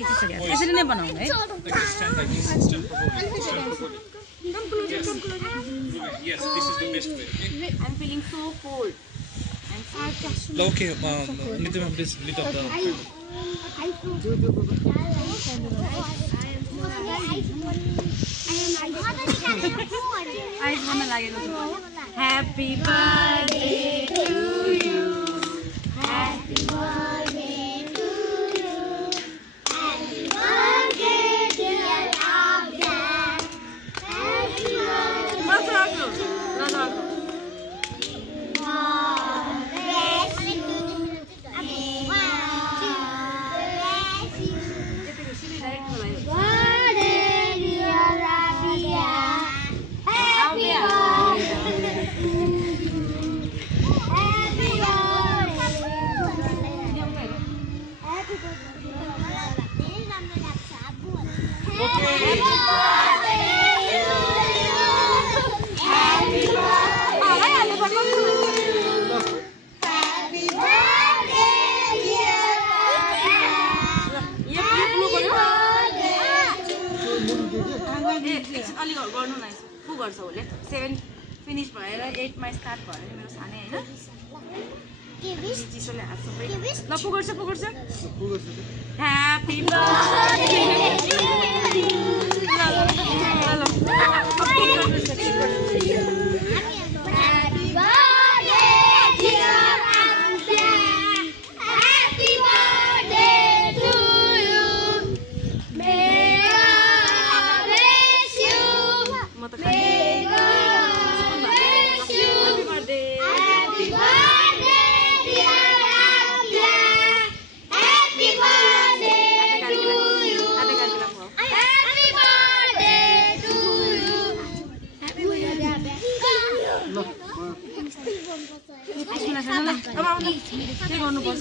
यसरी नै बनाउनु है Yes, this is the best way. I'm feeling so cold. Okay, Nitya ma'am, please lit up the. आइज गर्न लागेको Happy birthday to you. Happy birthday to you. Happy birthday dear Abda. Happy birthday. अलि गर्नु न को गर्छ होला 7 finish भएर 8 मा स्टार्ट भयो नि मेरो सानै हैन चिसोले हात सबै ल को गर्छ ह्यापी बर्थडे अब के गर्नुपर्छ